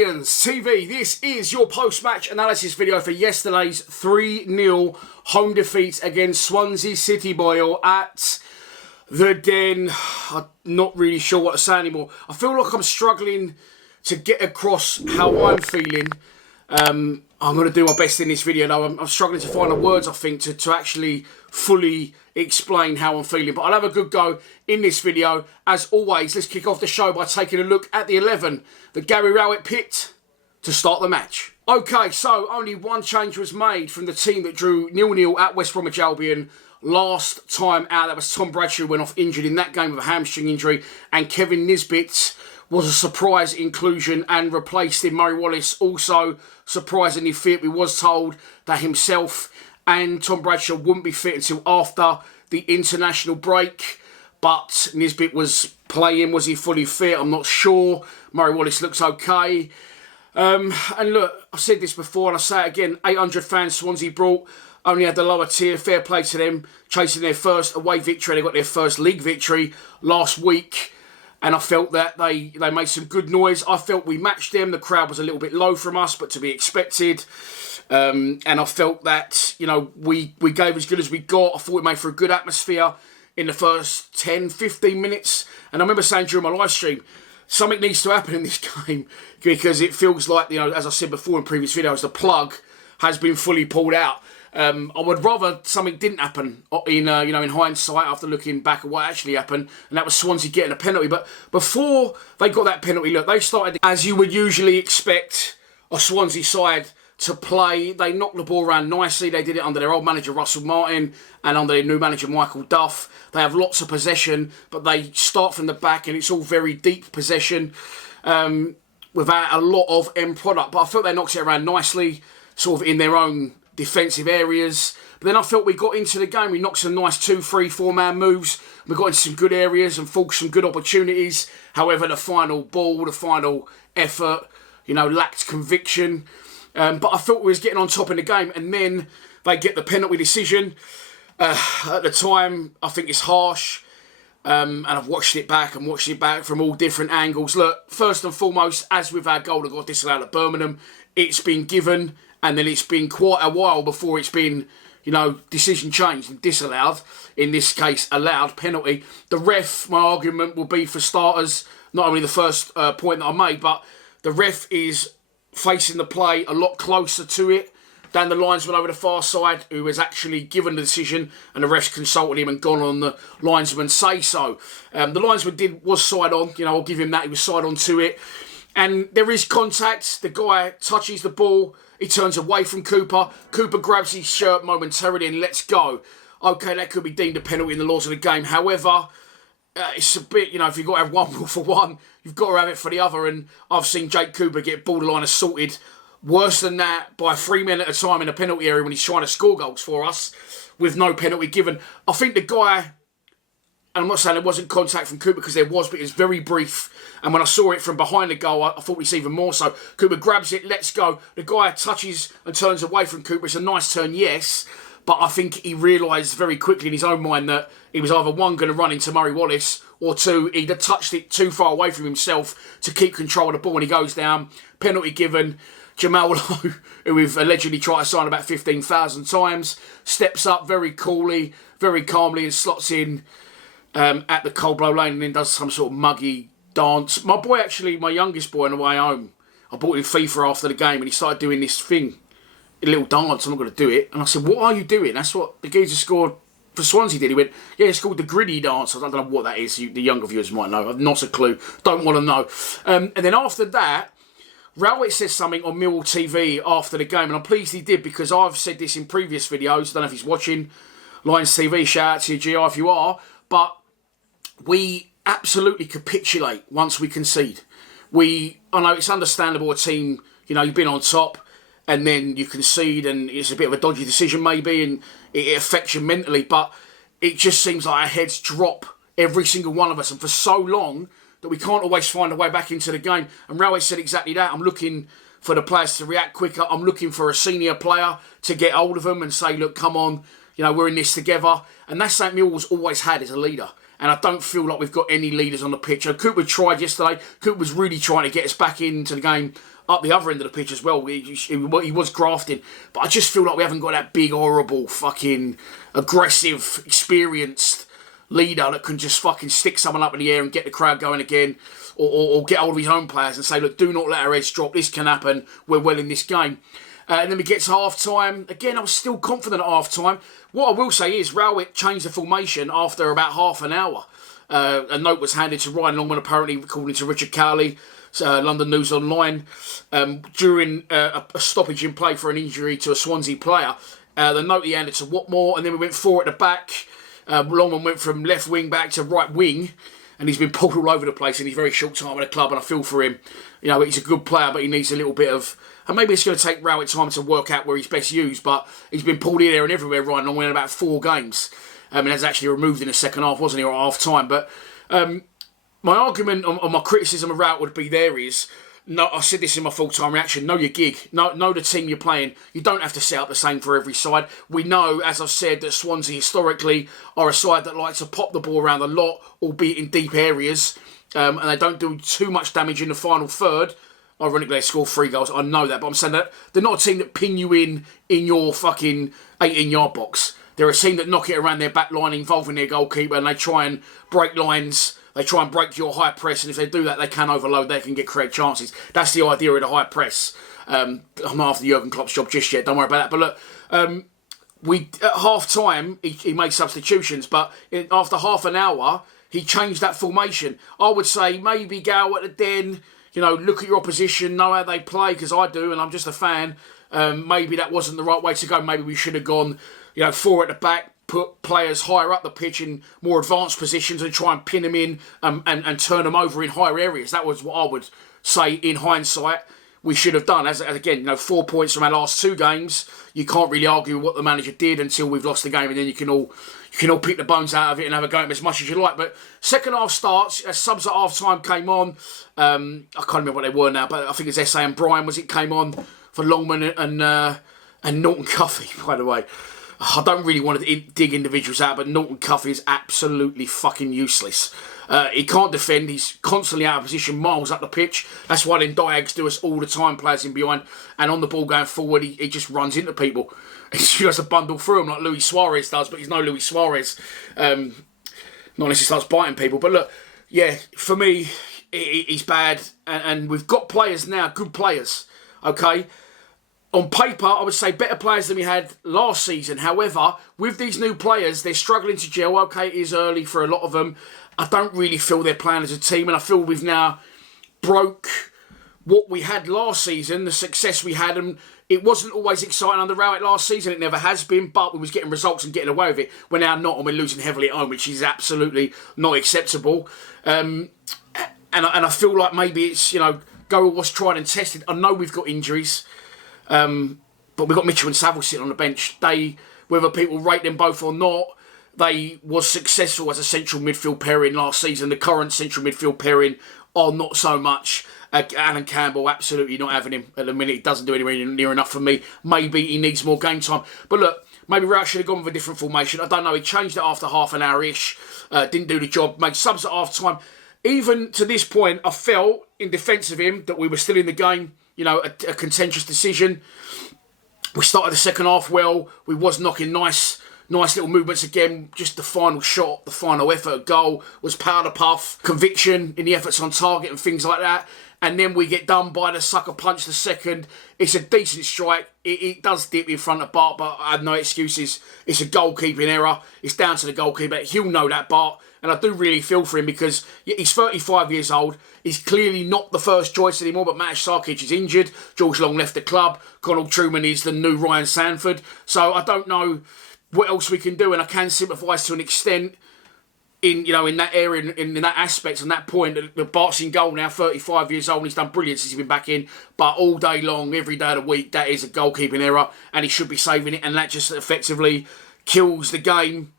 Lions TV, this is your post-match analysis video for yesterday's 3-0 home defeat against Swansea City Boyle at the Den. I'm not really sure what to say anymore. I feel like I'm struggling to get across how I'm feeling. I'm going to do my best in this video though. I'm struggling to find the words, I think, to actually fully explain how I'm feeling. But I'll have a good go in this video. As always, let's kick off the show by taking a look at the 11 that Gary Rowett picked to start the match. Okay, so only one change was made from the team that drew 0-0 at West Bromwich Albion last time out. That was Tom Bradshaw, who went off injured in that game with a hamstring injury, and Kevin Nisbet was a surprise inclusion and replaced him. Murray Wallace also surprisingly fit. We was told that himself and Tom Bradshaw wouldn't be fit until after the international break, but Nisbet was playing. Was he fully fit? I'm not sure. Murray Wallace looks okay. And look, I've said this before and I say it again, 800 fans Swansea brought, only had the lower tier. Fair play to them, chasing their first away victory. They got their first league victory last week. And I felt that they made some good noise. I felt we matched them. The crowd was a little bit low from us, but to be expected. And I felt that, you know, we gave as good as we got. I thought we made for a good atmosphere in the first 10, 15 minutes. And I remember saying during my live stream, something needs to happen in this game because it feels like, you know, as I said before in previous videos, the plug has been fully pulled out. I would rather something didn't happen in hindsight after looking back at what actually happened, and that was Swansea getting a penalty. But before they got that penalty, look, they started as you would usually expect a Swansea side to play. They knocked the ball around nicely. They did it under their old manager Russell Martin and under their new manager Michael Duff. They have lots of possession, but they start from the back, and it's all very deep possession without a lot of end product. But I felt they knocked it around nicely, sort of in their own defensive areas. But then I felt we got into the game. We knocked some nice 2, 3, 4-man moves. We got into some good areas and forced some good opportunities. However, the final ball, the final effort, you know, lacked conviction. But I thought we was getting on top in the game. And then they get the penalty decision. At the time, I think it's harsh. And I've watched it back from all different angles. Look, first and foremost, as with our goal that got disallowed at Birmingham, it's been given. And then it's been quite a while before it's been, you know, decision changed and disallowed. In this case, allowed penalty. The ref, my argument will be for starters, not only the first point that I made, but the ref is facing the play a lot closer to it than the linesman over the far side, who has actually given the decision, and the ref's consulted him and gone on the linesman say so. The linesman was side on, you know, I'll give him that, he was side on to it. And there is contact, the guy touches the ball, he turns away from Cooper. Cooper grabs his shirt momentarily and lets go. Okay, that could be deemed a penalty in the laws of the game. However, it's a bit, you know, if you've got to have one rule for one, you've got to have it for the other. And I've seen Jake Cooper get borderline assaulted worse than that by 3 men at a time in a penalty area when he's trying to score goals for us with no penalty given. I think the guy, and I'm not saying there wasn't contact from Cooper because there was, but it was very brief. And when I saw it from behind the goal, I thought it's even more so. Cooper grabs it, lets go. The guy touches and turns away from Cooper. It's a nice turn, yes. But I think he realised very quickly in his own mind that he was either, one, going to run into Murray Wallace, or two, he'd have touched it too far away from himself to keep control of the ball. And he goes down. Penalty given. Jamal Lowe, who we've allegedly tried to sign about 15,000 times, steps up very coolly, very calmly, and slots in at the cold blow lane, and then does some sort of muggy dance. My boy, actually, my youngest boy, on the way home, I bought him FIFA after the game, and he started doing this thing, a little dance. I'm not going to do it. And I said, "What are you doing?" That's what the geezer scored for Swansea did. He went, "Yeah, it's called the gritty dance." I don't know what that is. The younger viewers might know. I've not a clue. Don't want to know. And then after that, Rowett says something on Millwall TV after the game, and I'm pleased he did, because I've said this in previous videos. I don't know if he's watching Lions TV. Shout out to you, GI, if you are. But we absolutely capitulate once we concede. I know it's understandable, a team, you know, you've been on top and then you concede and it's a bit of a dodgy decision maybe and it affects you mentally, but it just seems like our heads drop, every single one of us, and for so long that we can't always find a way back into the game. And Rowett said exactly that. I'm looking for the players to react quicker. I'm looking for a senior player to get hold of them and say, look, come on, you know, we're in this together. And that's something Millwall's always had as a leader. And I don't feel like we've got any leaders on the pitch. Cooper tried yesterday. Cooper was really trying to get us back into the game up the other end of the pitch as well. He was grafting, but I just feel like we haven't got that big, horrible, fucking aggressive, experienced leader that can just fucking stick someone up in the air and get the crowd going again, or get hold of his own players and say, look, do not let our heads drop. This can happen. We're well in this game. And then we get to half-time. Again, I was still confident at half-time. What I will say is Rowett changed the formation after about half an hour. A note was handed to Ryan Longman, apparently, according to Richard Cowley, London News Online, during a stoppage in play for an injury to a Swansea player. The note he handed to Watmore, and then we went four at the back. Longman went from left wing back to right wing, and he's been pulled all over the place in his very short time at the club, and I feel for him. You know, he's a good player, but he needs a little bit of... And maybe it's going to take Rowett time to work out where he's best used, but he's been pulled in there and everywhere right now in about 4 games. And has actually removed in the second half, wasn't he, or half time? But my argument on my criticism of Rowett would be no, I said this in my full-time reaction, know your gig, know the team you're playing. You don't have to set up the same for every side. We know, as I've said, that Swansea historically are a side that like to pop the ball around a lot, albeit in deep areas, and they don't do too much damage in the final third. Ironically, they score 3 goals. I know that, but I'm saying that they're not a team that pin you in your fucking 18-yard box. They're a team that knock it around their back line, involving their goalkeeper, and they try and break lines. They try and break your high press, and if they do that, they can overload. They can get create chances. That's the idea of the high press. I'm not after Jurgen Klopp's job just yet. Don't worry about that. But look, at half time he made substitutions, but after half an hour he changed that formation. I would say maybe go at the Den. You know, look at your opposition, know how they play, because I do, and I'm just a fan. Maybe that wasn't the right way to go. Maybe we should have gone, 4 at the back, put players higher up the pitch in more advanced positions and try and pin them in and turn them over in higher areas. That was what I would say in hindsight we should have done. As again, 4 points from our last 2 games. You can't really argue with what the manager did until we've lost the game, and then you can all pick the bones out of it and have a go at them as much as you like. But second half starts, subs at half time came on. I can't remember what they were now, but I think it's SA and Brian came on for Longman and Norton Cuffy, by the way. I don't really want to dig individuals out, but Norton Cuffy is absolutely fucking useless. He can't defend. He's constantly out of position, miles up the pitch. That's why then Diags do us all the time, players in behind. And on the ball going forward, he just runs into people. He has to bundle through them like Luis Suarez does, but he's no Luis Suarez. Not unless he starts biting people. But look, yeah, for me, he's bad. And we've got players now, good players, okay? On paper, I would say better players than we had last season. However, with these new players, they're struggling to gel. Okay, it is early for a lot of them. I don't really feel they're playing as a team, and I feel we've now broke what we had last season, the success we had. And it wasn't always exciting under Rowett last season. It never has been, but we was getting results and getting away with it. We're now not, and we're losing heavily at home, which is absolutely not acceptable. And I feel like maybe it's, go with what's tried and tested. I know we've got injuries. But we've got Mitchell and Saville sitting on the bench. Whether people rate them both or not, they was successful as a central midfield pairing last season. The current central midfield pairing are not so much. Alan Campbell, absolutely not having him at the minute. He doesn't do anywhere near enough for me. Maybe he needs more game time. But look, maybe Rowett should have gone with a different formation. I don't know. He changed it after half an hour-ish. Didn't do the job. Made subs at half time. Even to this point, I felt in defence of him that we were still in the game. A contentious decision. We started the second half well. We was knocking nice little movements again. Just the final shot, the final effort, goal was powder puff, conviction in the efforts on target and things like that. And then we get done by the sucker punch the second. It's a decent strike. It does dip in front of Bart, but I have no excuses. It's a goalkeeping error. It's down to the goalkeeper. He'll know that, Bart. And I do really feel for him because he's 35 years old. He's clearly not the first choice anymore, but Matej Sarkic is injured. George Long left the club. Conal Truman is the new Ryan Sanford. So I don't know what else we can do, and I can sympathise to an extent in that area, in that aspect, and that point. The Bart's in goal now, 35 years old, and he's done brilliant since he's been back in. But all day long, every day of the week, that is a goalkeeping error, and he should be saving it, and that just effectively kills the game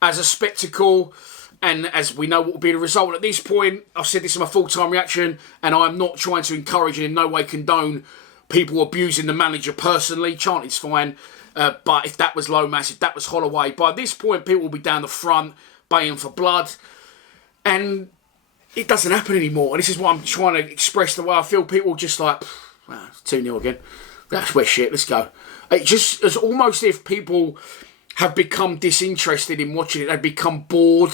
as a spectacle. And as we know what will be the result at this point, I've said this in my full-time reaction, and I'm not trying to encourage and in no way condone people abusing the manager personally. Chanting's fine, but if that was Lomas, if that was Holloway, by this point people will be down the front, baying for blood. And it doesn't happen anymore. And this is what I'm trying to express the way I feel. People just like, Wow, 2-0 again. That's where shit, let's go. It just, it's almost if people have become disinterested in watching it. They've become bored.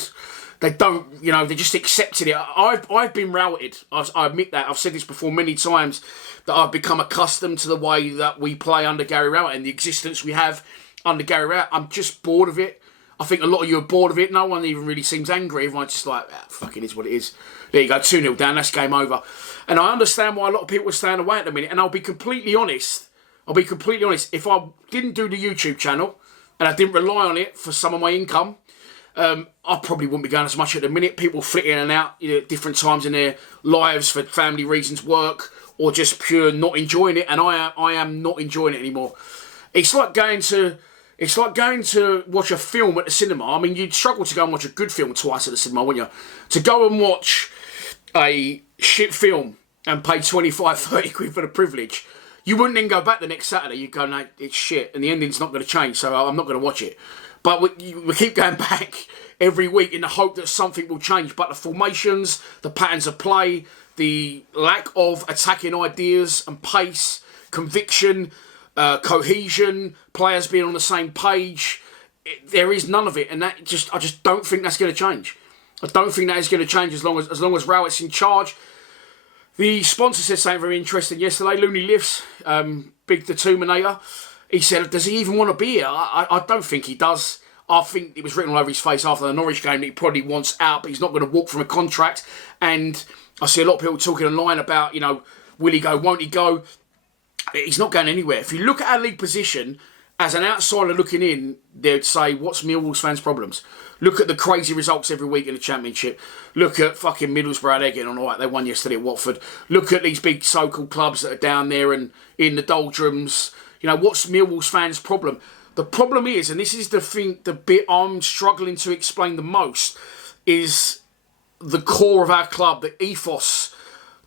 They don't, you know, they just accepted it. I've been routed. I admit that. I've said this before many times, that I've become accustomed to the way that we play under Gary Rowett and the existence we have under Gary Rowett. I'm just bored of it. I think a lot of you are bored of it. No one even really seems angry. Everyone's just like, fucking is what it is. There you go, 2-0 down, that's game over. And I understand why a lot of people are staying away at the minute. And I'll be completely honest. If I didn't do the YouTube channel and I didn't rely on it for some of my income, I probably wouldn't be going as much at the minute. People flit in and out, you know, at different times in their lives for family reasons, work, or just pure not enjoying it. And I am not enjoying it anymore. It's like going to watch a film at the cinema. I mean, you'd struggle to go and watch a good film twice at the cinema, wouldn't you? To go and watch a shit film and pay 25, 30 quid for the privilege, you wouldn't then go back the next Saturday. You'd go, no, it's shit, and the ending's not going to change, so I'm not going to watch it. But we keep going back every week in the hope that something will change. But the formations, the patterns of play, the lack of attacking ideas and pace, conviction, cohesion, players being on the same page, there is none of it. And I just don't think that's going to change. I don't think that is going to change as long as Rowett's in charge. The sponsor said something very interesting yesterday. Looney Lifts, Big the Terminator. He said, does he even want to be here? I don't think he does. I think it was written all over his face after the Norwich game that he probably wants out, but he's not going to walk from a contract. And I see a lot of people talking online about, you know, will he go, won't he go? He's not going anywhere. If you look at our league position, as an outsider looking in, they'd say, what's Millwall's fans' problems? Look at the crazy results every week in the Championship. Look at fucking Middlesbrough, they're getting on all right. They won yesterday at Watford. Look at these big so-called clubs that are down there and in the doldrums. You know, what's Millwall's fans' problem? The problem is, and this is the thing, the bit I'm struggling to explain the most, is the core of our club, the ethos,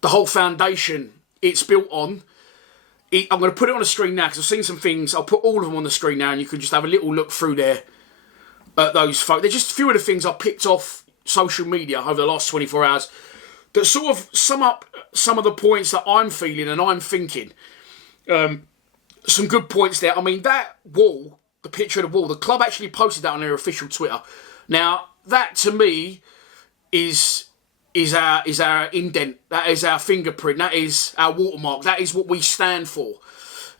the whole foundation it's built on. I'm going to put it on the screen now because I've seen some things. I'll put all of them on the screen now and you can just have a little look through there at those photos. They're just a few of the things I picked off social media over the last 24 hours that sort of sum up some of the points that I'm feeling and I'm thinking. Some good points there. I mean, that wall, the picture of the wall, the club actually posted that on their official Twitter. Now, that to me is our indent. That is our fingerprint. That is our watermark. That is what we stand for.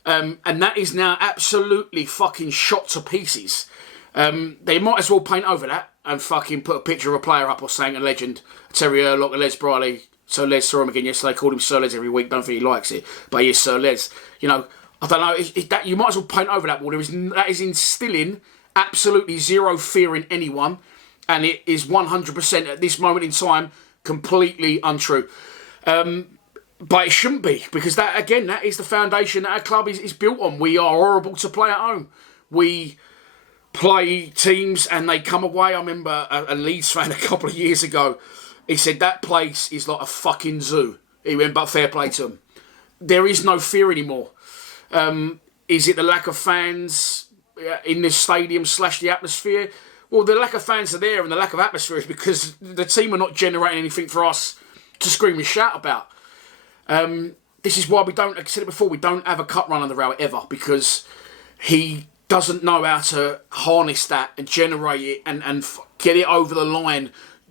And that is now absolutely fucking shot to pieces. They might as well paint over that and fucking put a picture of a player up or saying a legend. Terry Erlock, Les Briley. Sir Les saw him again yesterday. Called him Sir Les every week. Don't think he likes it. But he is Sir Les. You know, I don't know. That you might as well paint over that wall. That is instilling absolutely zero fear in anyone. And it is 100% at this moment in time completely untrue. But it shouldn't be, because that, again, that is the foundation that our club is built on. We are horrible to play at home. We play teams and they come away. I remember a Leeds fan a couple of years ago, he said that place is like a fucking zoo. He went, but fair play to him. There is no fear anymore. Is it the lack of fans in this stadium / the atmosphere? Well, the lack of fans are there and the lack of atmosphere is because the team are not generating anything for us to scream and shout about. This is why we don't, like I said it before, we don't have a cup run under Rowett ever, because he doesn't know how to harness that and generate it and get it over the line,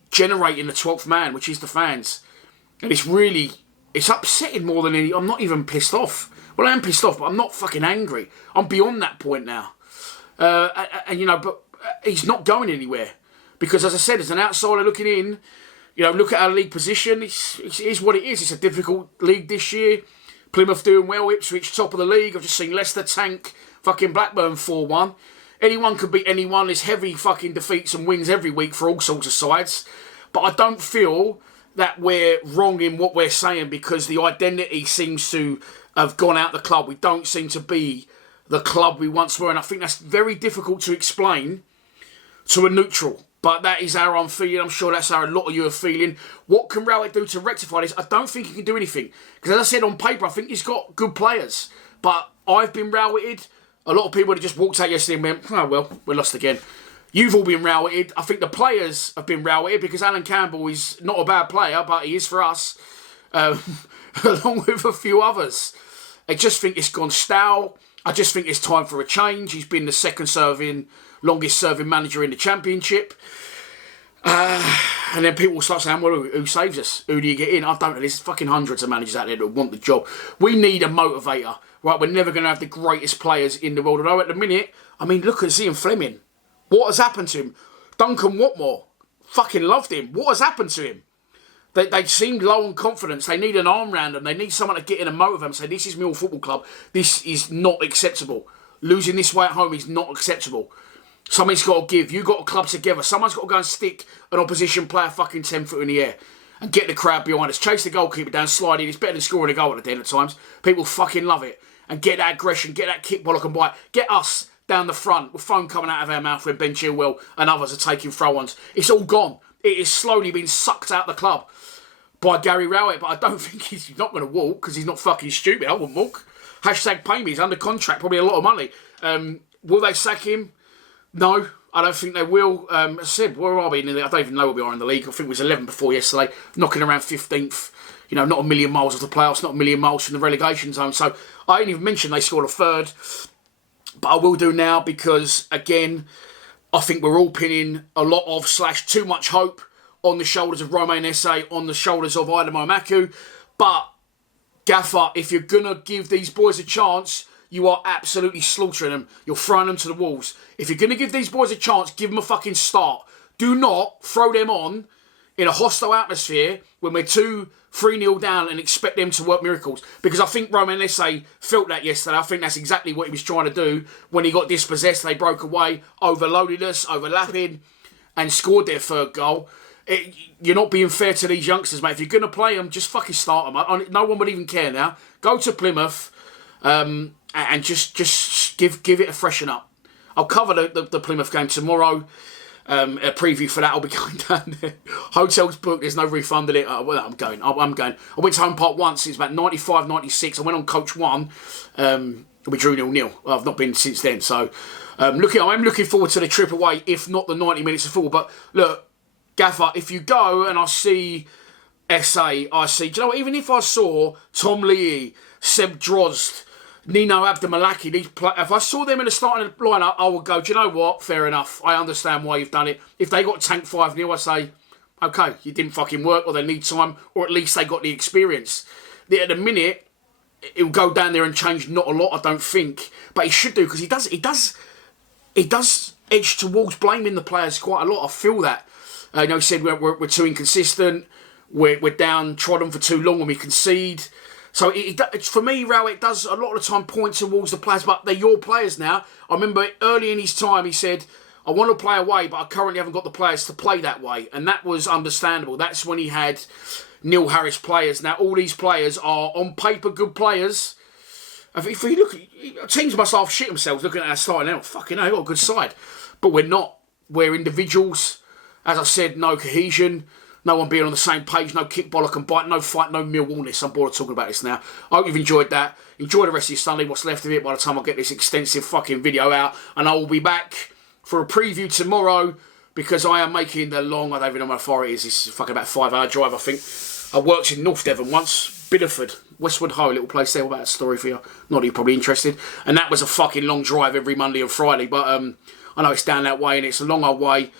generating the 12th man, which is the fans. And it's upsetting more than I'm not even pissed off. Well, I am pissed off, but I'm not fucking angry. I'm beyond that point now. And you know, but he's not going anywhere. Because as I said, as an outsider looking in, you know, look at our league position. It is what it is. It's a difficult league this year. Plymouth doing well, Ipswich top of the league. I've just seen Leicester tank fucking Blackburn 4-1. Anyone could beat anyone. There's heavy fucking defeats and wins every week for all sorts of sides. But I don't feel that we're wrong in what we're saying, because the identity seems to have gone out the club. We don't seem to be the club we once were. And I think that's very difficult to explain to a neutral. But that is how I'm feeling. I'm sure that's how a lot of you are feeling. What can Rowett do to rectify this? I don't think he can do anything. Because as I said, on paper, I think he's got good players. But I've been Rowetted. A lot of people have just walked out yesterday and went, oh, well, we're lost again. You've all been Rowetted. I think the players have been Rowetted because Alan Campbell is not a bad player, but he is for us, along with a few others. I just think it's gone stale. I just think it's time for a change. He's been the longest serving manager in the Championship. And then people will start saying, well, who saves us? Who do you get in? I don't know. There's fucking hundreds of managers out there that want the job. We need a motivator, right? We're never going to have the greatest players in the world. Although at the minute, I mean, look at Zian Fleming. What has happened to him? Duncan Watmore. Fucking loved him. What has happened to him? They seemed low on confidence. They need an arm round them. They need someone to get in and motivate them and say, this is Millwall Football Club. This is not acceptable. Losing this way at home is not acceptable. Something's got to give. You got to club together. Someone's got to go and stick an opposition player fucking 10 foot in the air and get the crowd behind us. Chase the goalkeeper down, slide in. It's better than scoring a goal at the end of times. People fucking love it. And get that aggression, get that kick, bollock and bite. Get us down the front with foam coming out of our mouth when Ben Chilwell and others are taking throw-ons. It's all gone. It is slowly being sucked out the club by Gary Rowett, but I don't think he's not going to walk because he's not fucking stupid. I wouldn't walk. Hashtag pay me. He's under contract, probably a lot of money. Will they sack him? No, I don't think they will. As I said, where are we? I don't even know where we are in the league. I think it was 11 before yesterday, knocking around 15th. You know, not a million miles off the playoffs, not a million miles from the relegation zone. So I didn't even mention they scored a third, but I will do now because, again, I think we're all pinning a lot of / too much hope on the shoulders of Romain Esse, on the shoulders of Idemo Maku. But, Gaffer, if you're going to give these boys a chance, you are absolutely slaughtering them. You're throwing them to the wolves. If you're going to give these boys a chance, give them a fucking start. Do not throw them on in a hostile atmosphere when we're 2-3-0 down and expect them to work miracles. Because I think Romain Esse felt that yesterday. I think that's exactly what he was trying to do when he got dispossessed. They broke away, overloaded us, overlapping, and scored their third goal. You're not being fair to these youngsters, mate. If you're going to play them, just fucking start them. No one would even care now. Go to Plymouth and just give it a freshen up. I'll cover the Plymouth game tomorrow. A preview for that. I'll be going down there. Hotel's booked. There's no refund in it. Well, I'm going. I went to Home Park once. It's about 95, 96. I went on Coach 1. We drew 0-0. I've not been since then. So I'm looking forward to the trip away, if not the 90 minutes of football. But look, Gaffer, if you go and I see SA, do you know what? Even if I saw Tom Lee, Seb Drozd, Nino Abdelmalaki, if I saw them in the starting lineup, I would go, do you know what? Fair enough. I understand why you've done it. If they got tanked 5-0, I say, okay, you didn't fucking work, or they need time, or at least they got the experience. At the minute, he'll go down there and change not a lot, I don't think. But he should do, because he does edge towards blaming the players quite a lot. I feel that. He said we're too inconsistent, we're down, trod on for too long when we concede. So for me, Rowett does a lot of the time point towards the players, but they're your players now. I remember early in his time, he said, I want to play away, but I currently haven't got the players to play that way. And that was understandable. That's when he had Neil Harris players. Now, all these players are, on paper, good players. If you look, teams must half shit themselves looking at our starting now. Fucking hell, they've got a good side. But we're not. We're individuals. As I said, no cohesion. No one being on the same page, no kick, bollock and bite, no fight, no Millwallness. I'm bored of talking about this now. I hope you've enjoyed that. Enjoy the rest of your Sunday, what's left of it, by the time I get this extensive fucking video out. And I will be back for a preview tomorrow, because I am making the long, I don't even know how far it is. It's fucking about 5-hour drive, I think. I worked in North Devon once, Bideford, Westwood Ho, a little place there. What about a story for you? Not that you're probably interested. And that was a fucking long drive every Monday and Friday. But I know it's down that way and it's a long old way.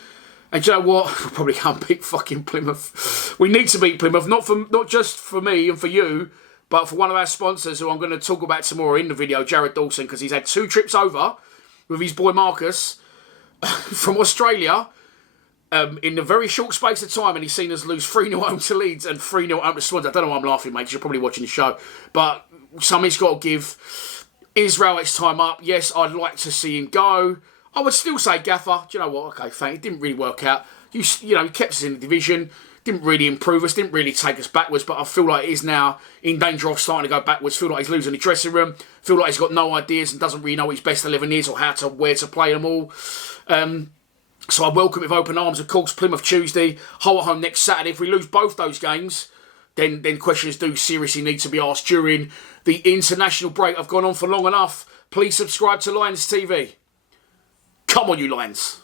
And do you know what? We'll probably can't beat fucking Plymouth. We need to beat Plymouth, not just for me and for you, but for one of our sponsors who I'm going to talk about tomorrow in the video, Jared Dawson, because he's had 2 trips over with his boy Marcus from Australia in a very short space of time, and he's seen us lose 3-0 home to Leeds and 3-0 home to Swansea. I don't know why I'm laughing, mate, because you're probably watching the show. But something's got to give. Is Rowett's time up? Yes, I'd like to see him go. I would still say, Gaffer, do you know what? Okay, fine. It didn't really work out. You know, he kept us in the division. Didn't really improve us. Didn't really take us backwards. But I feel like he is now in danger of starting to go backwards. Feel like he's losing the dressing room. Feel like he's got no ideas and doesn't really know what his best 11 is or where to play them all. So I welcome it with open arms. Of course, Plymouth Tuesday, Hull at home next Saturday. If we lose both those games, then questions do seriously need to be asked during the international break. I've gone on for long enough. Please subscribe to Lions TV. Come on, you Lions.